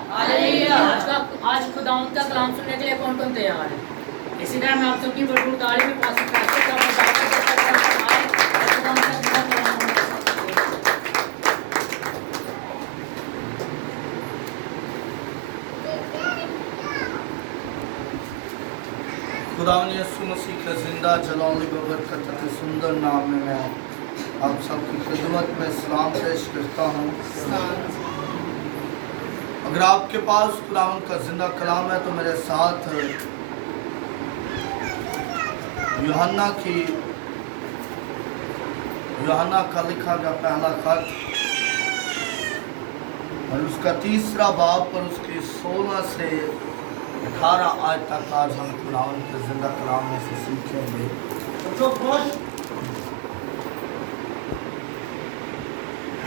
आज खुदावंद का कलाम सुनने के लिए कौन कौन तैयार है? इसी तरह मैं आप सबकी भरपूर ताली में पास खुदावंद यीशु मसीह के जिंदा जलाली बबरकत के सुंदर नाम में मैं आप सबकी खिदमत में सलाम पेश करता हूँ। अगर आपके पास खुदावंद का जिंदा कलाम है तो मेरे साथ यूहन्ना का लिखा गया पहला खत और उसका तीसरा बाब पर उसकी 16 से 18 आयत तक आज हम खुदावंद के जिंदा कलाम में से सीखेंगे।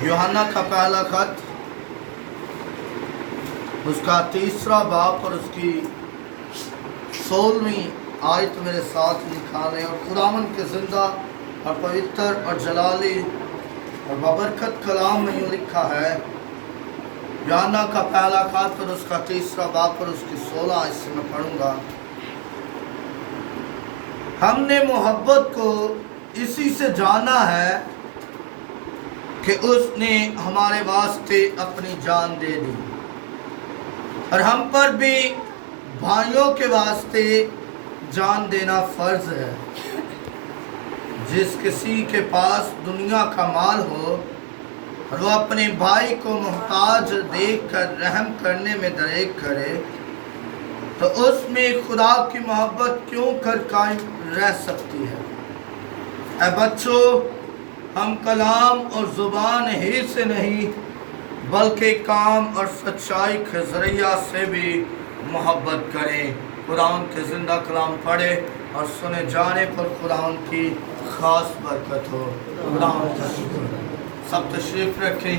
यूहन्ना का पहला खत उसका तीसरा बाब और उसकी 16वीं आयत मेरे साथ निकालें और खुदावंद के जिंदा और पवित्र और जलाली और बबरकत कलाम में यूँ लिखा है। यूहन्ना का पहला खत और उसका तीसरा बाब और उसकी 16 आयत से मैं पढ़ूंगा। हमने मोहब्बत को इसी से जाना है कि उसने हमारे वास्ते अपनी जान दे दी और हम पर भी भाइयों के वास्ते जान देना फर्ज है। जिस किसी के पास दुनिया का माल हो और वो अपने भाई को मोहताज देखकर रहम करने में दरेक करे तो उसमें खुदा की मोहब्बत क्यों कर कायम रह सकती है। ऐ बच्चों, हम कलाम और ज़ुबान ही से नहीं बल्कि काम और सच्चाई के ज़रिया से भी मोहब्बत करें। खुदावंद के ज़िंदा कलाम पढ़े और सुने जाने पर खुदावंद की ख़ास बरकत हो। खुदावंद का शुक्र। सब तशरीफ़ रखें।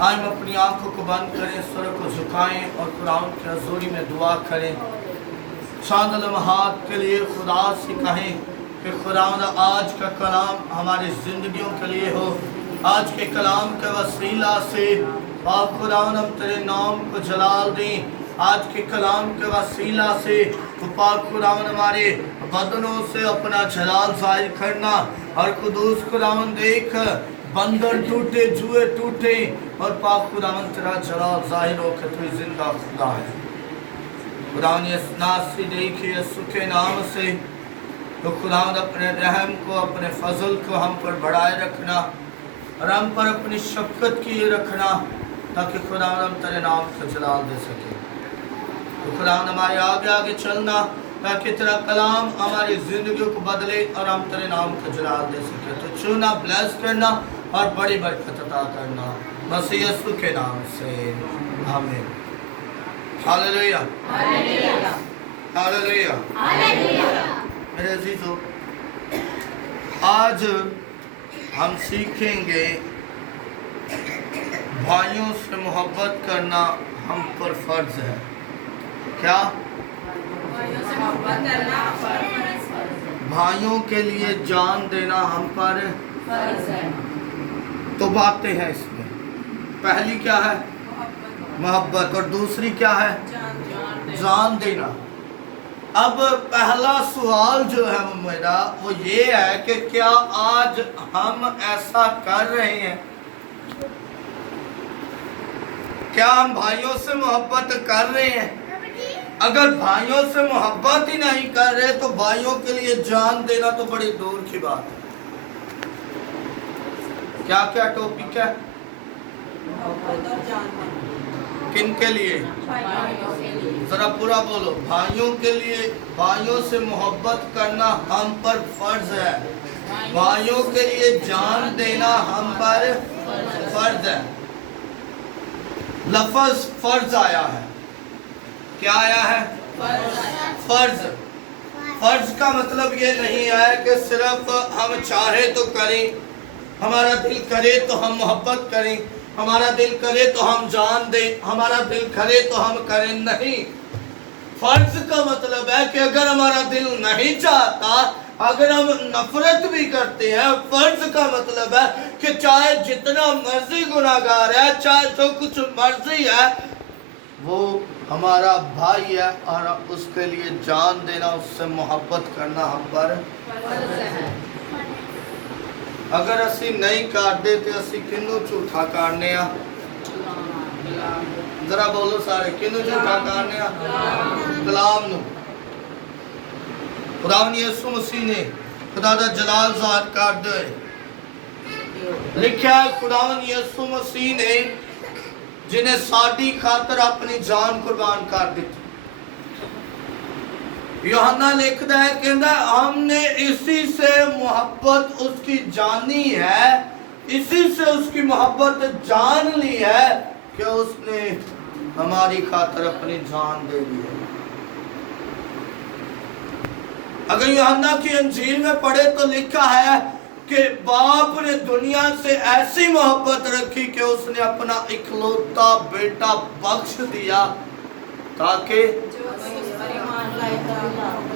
आइए हम अपनी आंखों को बंद करें, सर को झुकाएं और खुदावंद की हज़ूरी में दुआ करें। शांत लम्हात के लिए खुदा से कहें कि खुदावंद आज का कलाम हमारी ज़िंदगियों के लिए हो। आज के कलाम के वसीला से आप खुदावंद हम तेरे नाम को जलाल दें। आज के कलाम के वसीला से पाक खुदावंद हमारे बदनों से अपना जलाल ज़ाहिर करना और खुदूस खुदावंद देख बंदर टूटे, जुए टूटे और पाक खुदावंद तेरा जलाल ज़ाहिर हो कि तू जिंदा खुदा है। खुदावंद इस नासी देखिए यीशु के नाम से तो खुदावंद अपने रहम को, अपने फजल को हम पर बढ़ाए रखना और हम पर अपनी शफकत किए रखना ताकि खुदावंद हम तेरे नाम का जलाल दे सके। तो खुदावंद हमारे आगे आगे चलना ताकि तेरा कलाम हमारी ज़िंदगी को बदले और हम तेरे नाम का जलाल दे सके। तो चुना, ब्लेस करना और बड़ी बरकत अता करना मसीह यीशु के नाम से, आमीन। Hallelujah, hallelujah, hallelujah. मेरे अजीजों, आज हम सीखेंगे भाइयों से मोहब्बत करना हम पर फर्ज है। क्या? भाइयों के लिए जान देना हम पर फर्ज है। तो बातें हैं इसमें। पहली क्या है? मोहब्बत। और दूसरी क्या है? जान देना। अब पहला सवाल जो है मेरा वो ये है कि क्या आज हम ऐसा कर रहे हैं? क्या हम भाइयों से मोहब्बत कर रहे हैं? अगर भाइयों से मोहब्बत ही नहीं कर रहे तो भाइयों के लिए जान देना तो बड़ी दूर की बात है। क्या क्या टॉपिक है? किन के लिए? जरा पूरा बोलो। भाइयों के लिए। भाइयों से मोहब्बत करना हम पर फर्ज है। भाइयों के लिए जान देना हम पर फर्ज है। लफ्ज फर्ज आया है। क्या आया है? फर्ज। फर्ज का मतलब ये नहीं है कि सिर्फ हम चाहे तो करें, हमारा दिल करे तो हम मोहब्बत करें, हमारा दिल करे तो हम जान दें, हमारा दिल करे तो हम करें। नहीं, फर्ज का मतलब है कि अगर हमारा दिल नहीं चाहता, अगर हम नफरत भी करते हैं, फर्ज का मतलब है कि चाहे जितना मर्जी गुनाहगार है, चाहे जो कुछ मर्जी है, वो हमारा भाई है और उसके लिए जान देना, उससे मोहब्बत करना हम पर। अगर असी नहीं करते तो असी किनू झूठा करने आ? जरा बोलो सारे, किनू झूठा करने आ? गुलाम नू। खुदावन यीशु मसीह ने खुदा दा जलाल ज़ाहिर करदे लिखा है, खुदावन यीशु मसीह ने जिन्हें साडी खातर अपनी जान कुर्बान कर दी। यूहन्ना लिखता है, कहता हमने इसी से मोहब्बत उसकी जानी है, इसी से उसकी मोहब्बत जान ली है कि उसने हमारी खातर अपनी जान दे दी है। अगर यूहन्ना की अंजील में पढ़े तो लिखा है कि बाप ने दुनिया से ऐसी मोहब्बत रखी कि उसने अपना इकलौता बेटा बख्श दिया ताकि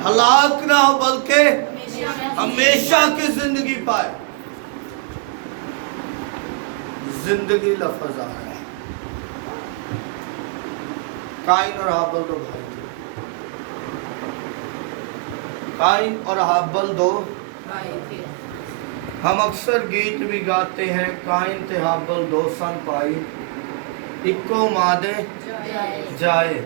हलाक ना हो बल्कि हमेशा की जिंदगी पाए। जिंदगी लफ्ज आ रहा है। काइन और हाबल दो भाई थे। काइन और हाबल दो भाई थे। हम अक्सर गीत भी गाते हैं, काइन ते हाबल दो सन पाई, इको मां दे जाए।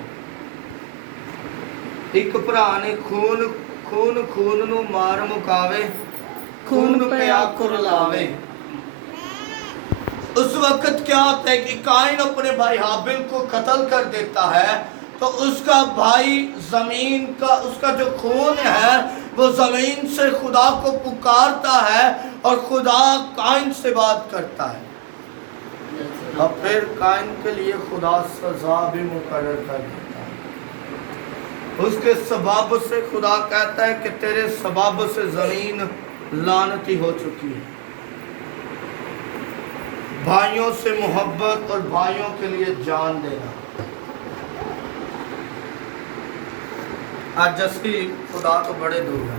एक भरा ने खून खून खून नू मार मुकावे, खून पिया कुरलावे। उस वक्त क्या होता है कि काइन अपने भाई हाबिल को कत्ल कर देता है, तो उसका भाई जमीन का, उसका जो खून है वो जमीन से खुदा को पुकारता है और खुदा काइन से बात करता है। और फिर काइन के लिए खुदा सजा भी मुकर्रर कर देता है। उसके सबब से खुदा कहता है कि तेरे सबब से जमीन लानती हो चुकी है। भाइयों से मोहब्बत और भाइयों के लिए जान देना। आज जैसी खुदा तो बड़े दूर है,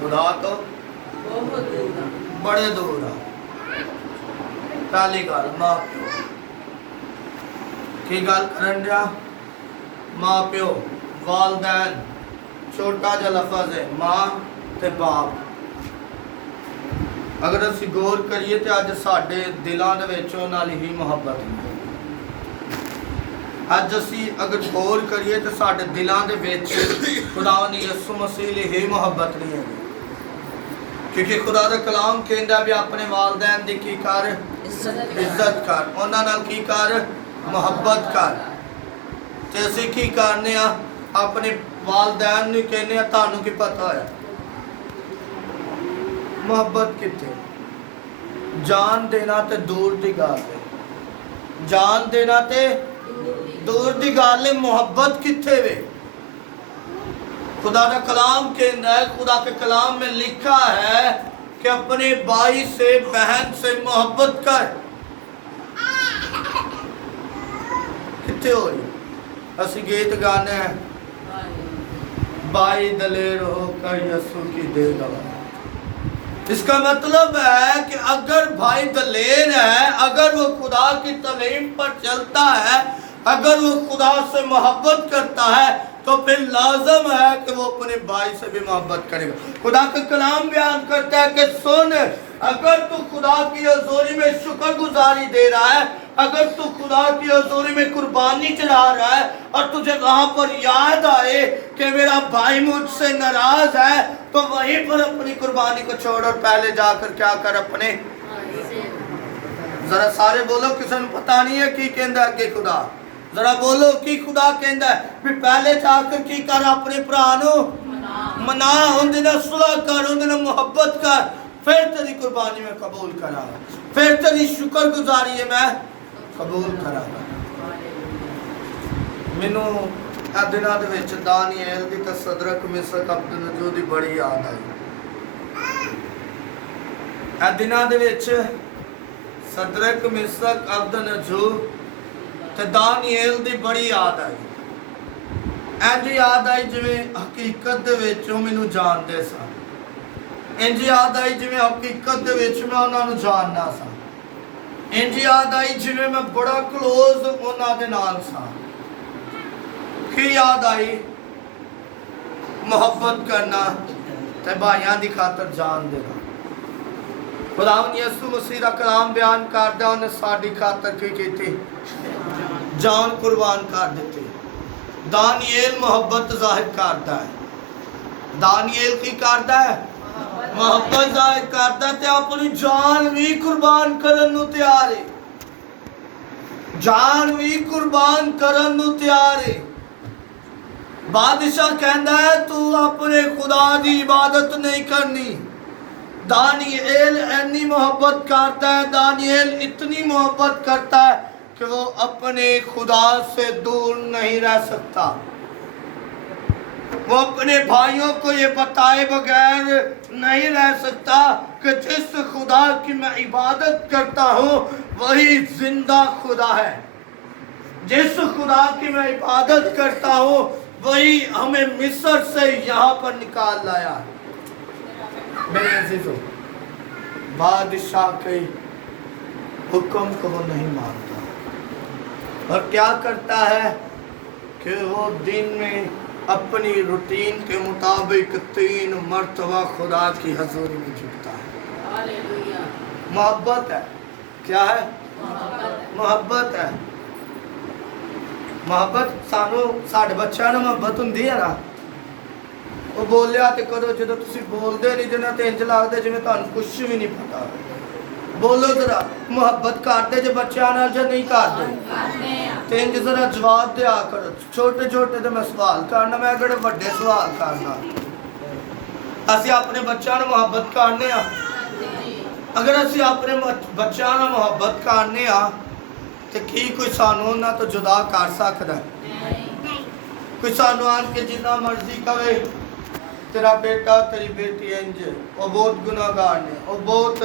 खुदा तो बहुत दूर है, बड़े दूर है। पहली गल मां प्यो की गल करन दिया, मां प्यो वालदैन, छोटा जा लफज है मां ते बाप। अगर असी गौर करिए तो अज साडे दिलों दे विच उहनां नाल ही मुहब्बत है। अज असी अगर गौर करिए तो साडे दिलों दे विच खुदा ने यीशु मसीह लिए ही मुहब्बत नहीं है, क्योंकि खुदा दा कलाम कहंदा भी अपने वालदैन दी की कर, इज्जत कर, उहनां नाल की कर, मुहब्बत कर। ते असी की करने आ, अपने वालदैन नूं कहने आ तुहानूं की पता है मुहब्बत किथे? जान देना ते दूर दी गल है, जान देना ते दूर दी गल है, मुहब्बत किथे वे? खुदा का कलाम कहता है, खुदा के कलाम में लिखा है कि अपने भाई से बहन से मोहब्बत कर। किथे हो रही? असी गीत गाने हैं, भाई दलेर होकर यसू की दे दवा। इसका मतलब है कि अगर भाई दलेर है, अगर वो खुदा की तालीम पर चलता है, अगर वो खुदा से मोहब्बत करता है, तो फिर लाजम है कि वो अपने भाई से भी मोहब्बत करेगा। खुदा का कलाम बयान करता है कि सुन, अगर तू खुदा की हजूरी में शुक्रगुजारी दे रहा है, अगर तू खुदा की हजूरी में कुर्बानी चढ़ा रहा है और तुझे वहां पर याद आए कि मेरा भाई मुझसे नाराज है, तो वहीं पर अपनी कुर्बानी को छोड़ और पहले जाकर क्या कर, अपने जरा सारे बोलो, किसी को पता नहीं है की कहंदा अगे खुदा, जरा बोलो की खुदा कहंदा है भी पहले जाकर की कर, अपने भरा नूं मना, उनदे नाल सुलह कर, उनदे नाल मुहब्बत कर, फिर तेरी कुर्बानी में कबूल करांगा, फिर तेरी शुक्रगुजारी है मैं कबूल करांगा। मैनू आ दिनां दे विच दानियल दी ते सदरक मिसक अब्दुन्नजो दी बड़ी याद आई। आ दिनां दे विच सदरक मिसक अब्दुन्नजो ते दानियल दी बड़ी याद आई। इंज याद आई जिवें हकीकत दे विच ओ मैनू जानदे सन, इंज याद आई जिवें हकीकत दे विच मैं उन्हां नूं जानदा सा। इंज याद आई जिवें मैं बड़ा क्लोज उन्हां दे नाल सा। की याद आई? मुहब्बत करना ते भाइयां दी खातर जान देना। खुदावंद यसू मसीह दा कलाम बयान करदा उन्हें साडी खातर की कीती? जान कुर्बान कर दित्ती। दानिएल मुहब्बत जाहिर करता है। दानिएल की करता है? मुहब्बत जाहिर करता है ते अपनी जान भी कुर्बान करन नूं तैयार है। जान भी कुर्बान करन नूं तैयार है। बादशाह कहता है तू अपने खुदा की इबादत नहीं करनी। दानिएल इतनी मोहब्बत करता है, दानिएल इतनी मोहब्बत करता है कि वो अपने खुदा से दूर नहीं रह सकता। वो अपने भाइयों को ये बताए बगैर नहीं रह सकता कि जिस खुदा की मैं इबादत करता हूँ वही जिंदा खुदा है। जिस खुदा की मैं इबादत करता हूँ वही हमें मिस्र से यहाँ पर निकाल लाया। मेरे अजीजों, बादशाह के हुक्म को वो नहीं मानता और क्या करता है कि वो दिन में अपनी रूटीन के मुताबिक 3 मर्तबा खुदा की हजूरी में झुकता है। हालेलुया। मोहब्बत है। क्या है? मोहब्बत है। मोहब्बत सानू साडे बच्चों ने मोहब्बत हुंदी है ना, वो बोलिया ते करो। जो तुसी बोलदे नहीं जिन्ना ते इंज लगदा जिवें तुहानू कुछ भी नहीं पता। बोलो जरा, मोहब्बत करदे जे बच्चों नाल जां नहीं करदे? ते इंज जरा जवाब दिया करो। छोटे छोटे ते मैं सवाल करना, मैं किहड़े वड्डे सवाल करना। असीं अपने बच्चों नाल मोहब्बत करने आ। अगर असीं अपने बच्चों नाल मोहब्बत करने आ ते की कोई सानू उन्हां तो जुदा कर सकदा है? कोई सानू आन के जिन्ना मर्जी कहे तेरा बेटा तेरी बेटी इंज, वो बहुत गुनाहगार ने, वो बहुत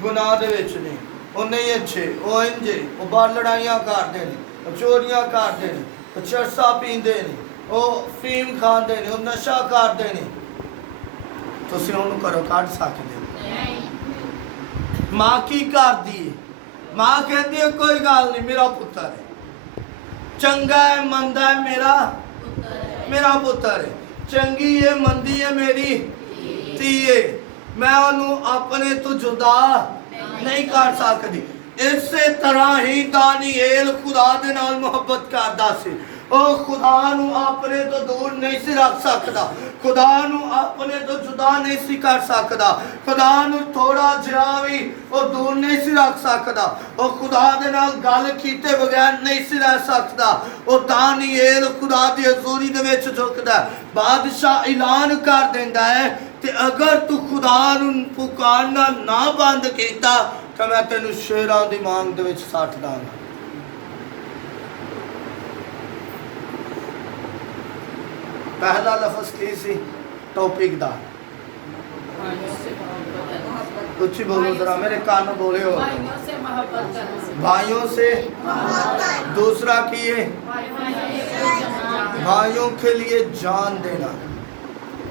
गुनाह दे विच ने, वो नहीं अच्छे, वो इंज, वो बाहर लड़ाइयां करदे ने, वो चोरियां करदे ने, वो चरसा पींदे ने, वो फीम खांदे ने, वो नशा करदे ने, तुसीं उहनूं घरों कढ सकदे? मां की करदी है? मां कहती है कोई गल नहीं, मेरा पुत्र है, चंगा है मंदा है, मेरा पुत्र है, चंगी है मंदी है, मेरी धी है, मैं उन्होंने अपने तो जुदा नहीं कर सकती। इसे तरह ही दानिएल खुदा दे नाल मोहब्बत करदा सी। ओ खुदा नू अपने तो दूर नहीं सी रख सकदा, खुदा नू अपने तो जुदा नहीं सी कर सकदा, खुदा नू थोड़ा जिहा भी ओ दूर नहीं सी रख सकदा, ओ खुदा दे नाल गल कीते बगैर नहीं सी रह सकदा। ओ दानिएल खुदा दी हजूरी दे विच झुकदा। बादशाह ऐलान कर देंदा है कि अगर तू खुदा नू पुकारना ना बंद कीता तो मैं तेनू शेरां दी मांग दे विच सट दांगा। पहला लफ्ज की सी? टॉपिक दा। कुछ बोलो जरा, मेरे कान बोले हो। भाइयों से। दूसरा की है भाइयों के लिए जान देना।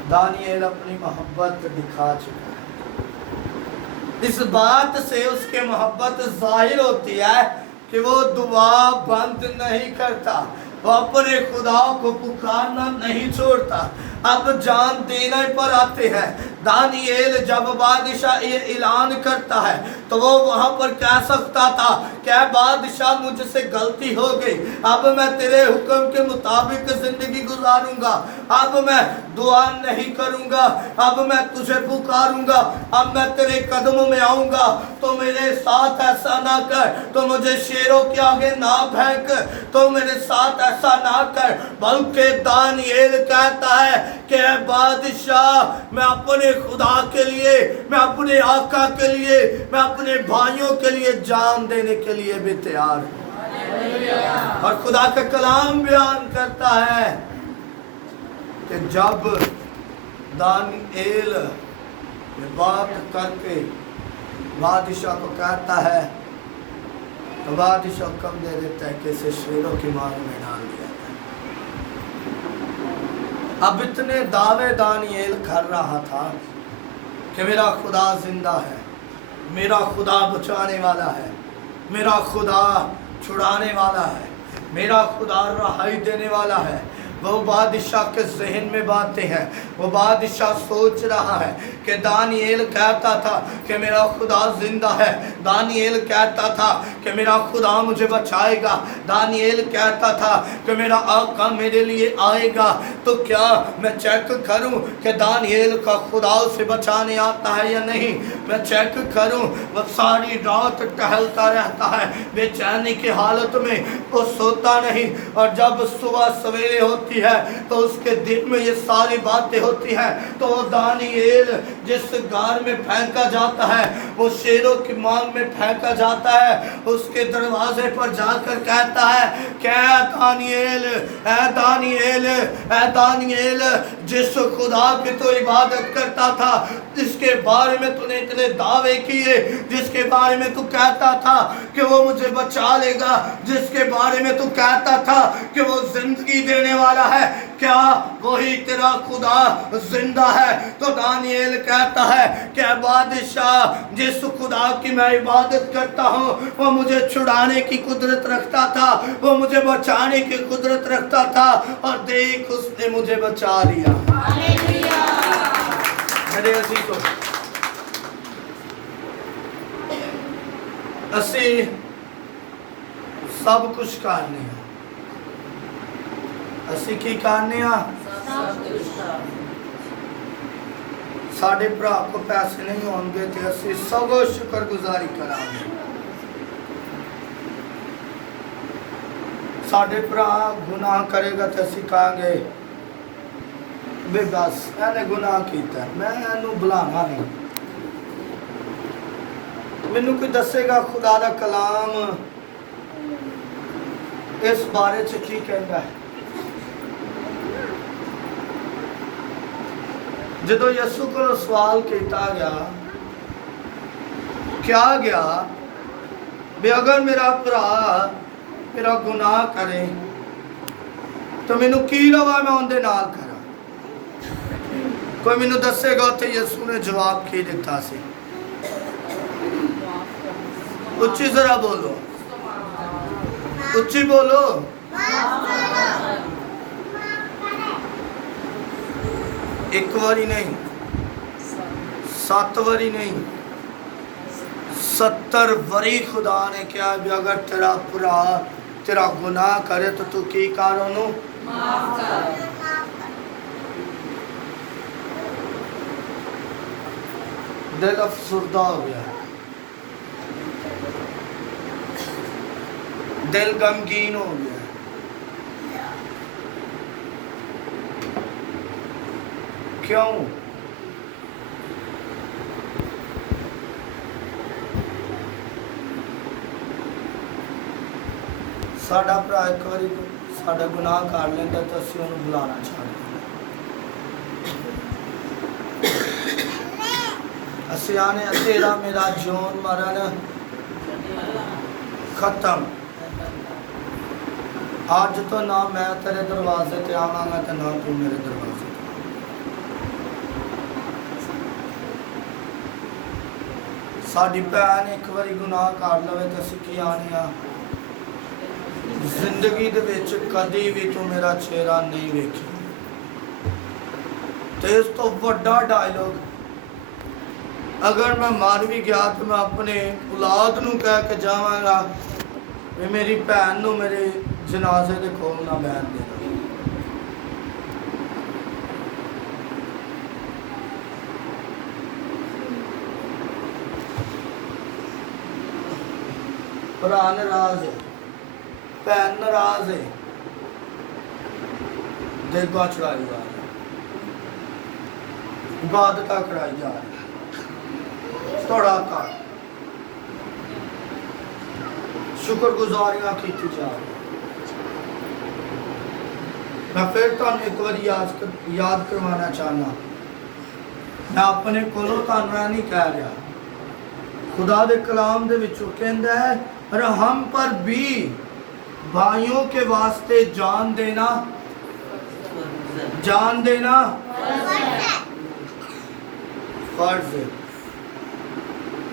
दानिएल अपनी मोहब्बत दिखा चुका है। इस बात से उसके मोहब्बत जाहिर होती है कि वो दुआ बंद नहीं करता, वो अपने खुदा को पुकारना नहीं छोड़ता। अब जान देने पर आते हैं। दानिएल जब बादशाह ये ऐलान करता है तो वो वहां पर कह सकता था क्या बादशाह मुझसे गलती हो गई, अब मैं तेरे हुक्म के मुताबिक जिंदगी गुजारूंगा, अब मैं दुआ नहीं करूंगा, अब मैं तुझे पुकारूंगा, अब मैं तेरे कदमों में आऊंगा, तो मेरे साथ ऐसा ना कर, तो मुझे शेरों के आगे ना फेंक, तो मेरे साथ ऐसा ना कर। बल्कि दानिएल कहता है कि बादशाह मैं अपने खुदा के लिए, मैं अपने आका के लिए, मैं अपने भाइयों के लिए जान देने के लिए भी तैयार हूं। और खुदा का कलाम बयान करता है कि जब दानिएल ये बात करके बादशाह को कहता है तो बादशाह हुक्म दे देता है कि इसे शेरों की मार में डाल दिया। अब इतने दावे दानिएल कर रहा था कि मेरा खुदा जिंदा है, मेरा खुदा बचाने वाला है, मेरा खुदा छुड़ाने वाला है, मेरा खुदा रहाई देने वाला है। वो बादशाह के जहन में बातें हैं। वो बादशाह सोच रहा है कि दानिएल कहता था कि मेरा खुदा जिंदा है, दानिएल कहता था कि मेरा खुदा मुझे बचाएगा, दानिएल कहता था कि मेरा आका मेरे लिए आएगा। तो क्या मैं चेक करूं कि दानिएल का खुदा उसे बचाने आता है या नहीं? मैं चेक करूं। वो सारी रात टहलता रहता है बेचैनी की हालत में, वो सोता नहीं। और जब सुबह सवेरे होती है तो उसके दिल में ये सारी बातें होती हैं। तो वो दानिएल जिस गार में फेंका जाता है, वो शेरों की मांग में फेंका जाता है, उसके दरवाजे पर जाकर कहता है क्या दानिएल, ऐ दानिएल, ऐ दानिएल, जिस खुदा की तो इबादत करता था, जिसके बारे में तूने इतने दावे किए, जिसके बारे में तू कहता था कि वो मुझे बचा लेगा, जिसके बारे में तू कहता था कि वो जिंदगी देने वाला है, क्या वही तेरा खुदा जिंदा है? तो दानिएल कहता है कि बादशाह, जिस खुदा की मैं इबादत करता हूँ वो मुझे छुड़ाने की कुदरत रखता था, वो मुझे बचाने की कुदरत रखता था, और देख उसने मुझे बचा लिया। मेरे अजीजों, ਅਸੀਂ सब कुछ करने हैं। ਅਸੀਂ ਕੀ ਕਰਨੇ ਆ? ਸਾਡੇ ਭਰਾ ਕੋ ਪੈਸੇ ਨਹੀਂ ਹੋਣਗੇ ਤੇ ਅਸੀਂ ਸਗੋਂ ਸ਼ੁਕਰਗੁਜ਼ਾਰੀ ਕਰਾਂਗੇ। ਸਾਡੇ ਭਰਾ ਗੁਨਾਹ ਕਰੇਗਾ ਤੇ ਅਸੀਂ ਕਹਾਂਗੇ ਵੀ ਬਸ ਇਹਨੇ ਗੁਨਾਹ ਕੀਤਾ, ਮੈਂ ਇਹਨੂੰ ਬੁਲਾਣਾ ਨਹੀਂ। ਮੈਨੂੰ ਕੋਈ ਦੱਸੇਗਾ ਖੁਦਾ ਦਾ ਕਲਾਮ ਇਸ ਬਾਰੇ ਚ ਕੀ ਕਹਿੰਦਾ ਹੈ? ਜਦੋਂ ਯਿਸੂ ਕੋਲੋਂ ਸਵਾਲ ਕੀਤਾ ਗਿਆ, ਕਿਹਾ ਗਿਆ ਵੀ ਅਗਰ ਮੇਰਾ ਭਰਾ ਮੇਰਾ ਗੁਨਾਹ ਕਰੇ ਤਾਂ ਮੈਨੂੰ ਕੀ ਲਵਾ ਮੈਂ ਉਹਦੇ ਨਾਲ ਕਰਾਂ? ਕੋਈ ਮੈਨੂੰ ਦੱਸੇਗਾ ਉੱਥੇ ਯਿਸੂ ਨੇ ਜਵਾਬ ਕੀ ਦਿੱਤਾ ਸੀ? ਉੱਚੀ ਜ਼ਰਾ ਬੋਲੋ, ਉੱਚੀ ਬੋਲੋ। एक बारी नहीं, 7 बारी नहीं, 70 बारी खुदा ने कहा भी अगर तेरा भरा तेरा गुनाह करे तो तू की कर ओनू माफ कर। दिल अफसुरदा हो गया, दिल गमगीन हो गया। क्यों? साडा भरा एक बारी साडा गुनाह कर लेंदा तो असीं उहनूं बुलाना छड्ड दिंदे। असीं आने तेरा मेरा जीवन मरण खत्म। अज तो ना मैं तेरे दरवाजे ते आवांगा ते ना तू मेरे दरवाजे। साडी भैन एक बारी गुनाह कर लवे तो असीं की आने आ, जिंदगी दे विच कदी भी तू मेरा चेहरा नहीं वेखी। ते इस तो वड्डा डायलॉग अगर मैं मर भी गया तो मैं अपने औलाद नूं कह के जावांगा भी मेरी भैन नूं मेरे जनाजे दे कोल ना बैठ देना। भरा नाराज है, भैन नाराज है, देगा चढ़ाई जा रही, इबादत कराई जा रही, थोड़ा का शुक्रगुजारियां की जा रही। मैं फिर तुहानू एक बार याद करवाना चाहना, मैं अपने कोलों तुहानू नहीं कह रहा, खुदा दे कलाम दे विचों कहंदा है और हम पर भी भाइयों के वास्ते जान देना फर्ज है।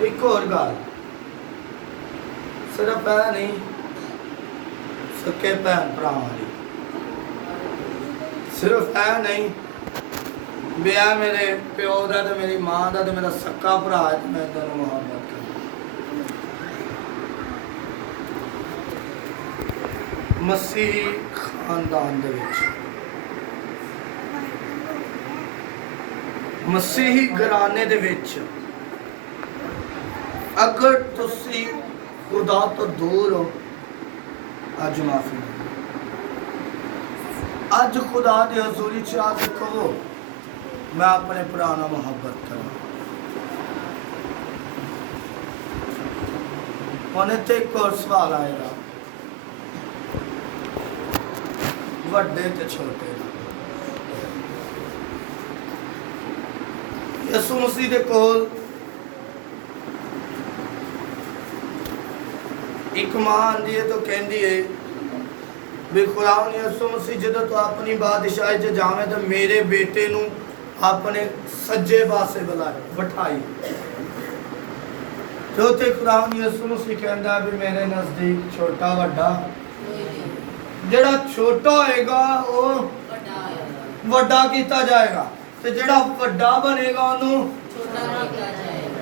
एक और गल सिर्फ है नहीं सके भैन भरा वाली सिर्फ है नहीं ब्याह मेरे प्यो का तो मेरी माँ का तो मेरा सक्का भरा है तो मैं तेन मुहब्बत कर मसीही खानदान दे विच मसीही घराने दे विच अगर तुसी खुदा तो दूर हो अज माफी अज खुदा की हजूरी च आके कहो मैं अपने पुराना मुहब्बत करा हुण इत्थे एक और सवाल आएगा वड्डे ते छोटे यसू मसीह दे कोल एक मां आंदी है तो कहती है भी खुदा ने यसू मसीह जदों तो अपनी बादशाही च जावे तो मेरे बेटे नू अपने सज्जे पासे बिठाई तो ते खुदा ने यसू मसीह कहंदा भी मेरे नजदीक छोटा वड्डा जेड़ा छोटा होएगा वो वड्डा कीता जाएगा ते जेड़ा वड्डा बनेगा ओनू छोटा कीता जाएगा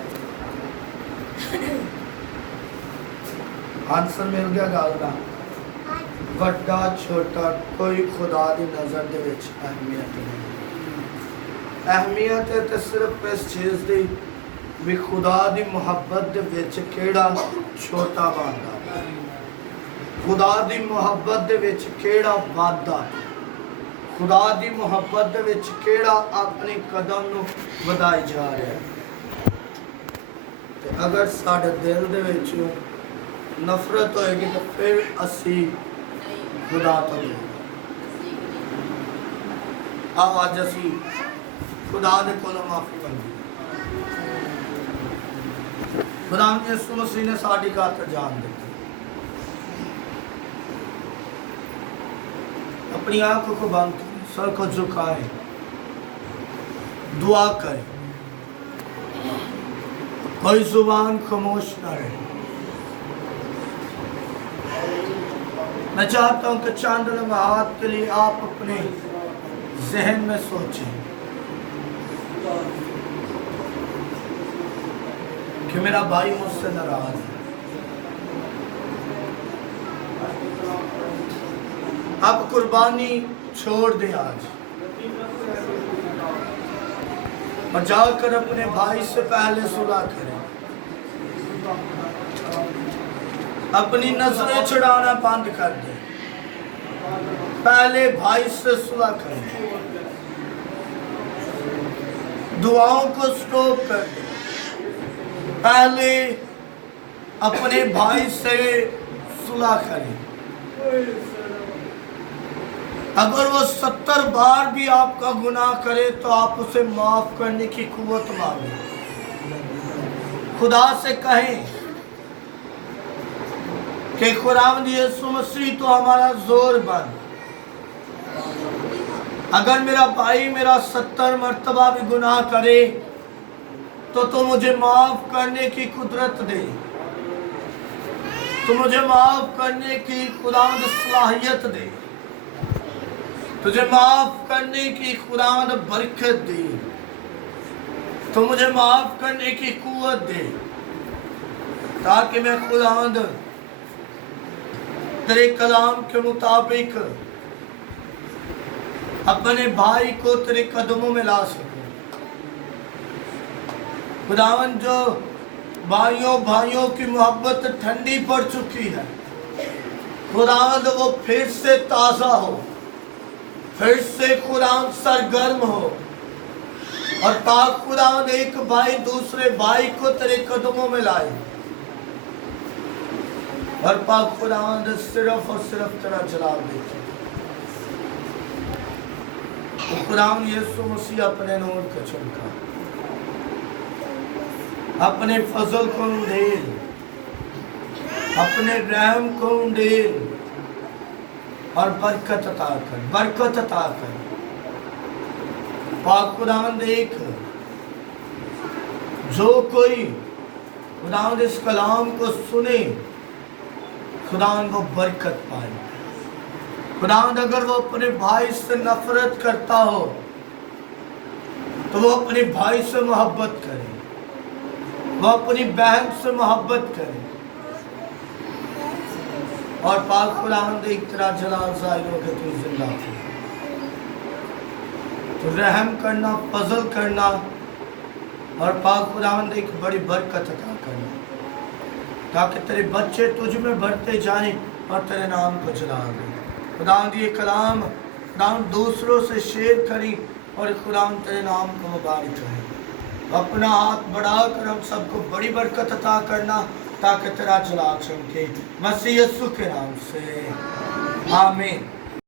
आंसर मिल गया गल दा वड्डा छोटा कोई खुदा दी नजर दे विच अहमियत नहीं अहमियत है ते सिर्फ इस चीज दी भी खुदा दी मुहब्बत दे विच केड़ा छोटा बनदा खुदा दी मुहब्बत दे विच केड़ा वादा खुदा दी मुहब्बत दे विच केड़ा अपने कदम नू वधाई जा रहा है ते अगर साडे दिल दे विच नफरत होएगी तो फिर असी खुदा तो आओ अज असी खुदा दे कोलों माफी मंगी खुदा यसू मसीह ने साडी खातर जान दी अपनी आंखों को बंद करें सर को झुकाएं दुआ करें कोई जुबान खामोश न रहे मैं चाहता हूं कि चंद लम्हात के लिए आप अपने जहन में सोचें कि मेरा भाई मुझसे नाराज है अब कुर्बानी छोड़ दे आज और जाकर अपने भाई से पहले सुलह करें अपनी नजरें चढ़ाना बंद कर दे पहले भाई से सुलह करें दुआओं को स्टॉप कर दे पहले अपने भाई से सुलह करें अगर वो 70 बार भी आपका गुनाह करे तो आप उसे माफ करने की कुव्वत मांगे खुदा से कहें कि खुदावंद यीशु मसीह तो हमारा जोर बन अगर मेरा भाई मेरा 70 मर्तबा भी गुनाह करे तो तू मुझे माफ करने की कुदरत दे तू मुझे माफ करने की खुदावंद सलाहियत दे तुझे माफ करने की खुदावंद बरकत दे तो मुझे माफ करने की कुव्वत दे ताकि मैं खुदावंद तेरे कलाम के मुताबिक अपने भाई को तेरे कदमों में ला सकूं खुदावंद जो भाइयों की मोहब्बत ठंडी पड़ चुकी है खुदावंद वो फिर से ताज़ा हो फिर से खुदावंद सरगर्म हो और पाक खुदावंद एक भाई दूसरे भाई को तेरे कदमों में लाए और पाक खुदावंद सिर्फ और सिर्फ तेरा जलाल देखे तो खुदावंद यीशु मसीह अपने नूर का चमका अपने फजल को उंडेल अपने रहम को उंडेल और बरकत अता कर पाक खुदावंद देख जो कोई खुदावंद इस कलाम को सुने खुदावंद वो बरकत पाए। खुदावंद अगर वो अपने भाई से नफरत करता हो तो वो अपने भाई से मोहब्बत करे, वो अपनी बहन से मोहब्बत करे। और पाक खुदावंद एक तरह जलाल ज़ाहिर हो के तू जिंदा हो, तो रहम करना, फजल करना, और पाक खुदावंद एक बड़ी बरकत अता करना, ताकि तेरे बच्चे तुझ में बढ़ते जाएं और तेरे नाम को जला दें। खुदावंद ये कलाम खुदावंद दूसरों से शेयर करी और खुदावंद तेरे नाम को मुबारक करें। अपना हाथ बढ़ाकर हम सबको बड़ी बरकत अता करना, ताकि तेरा जलाल चमके। मसीह यीशु के नाम से आमीन।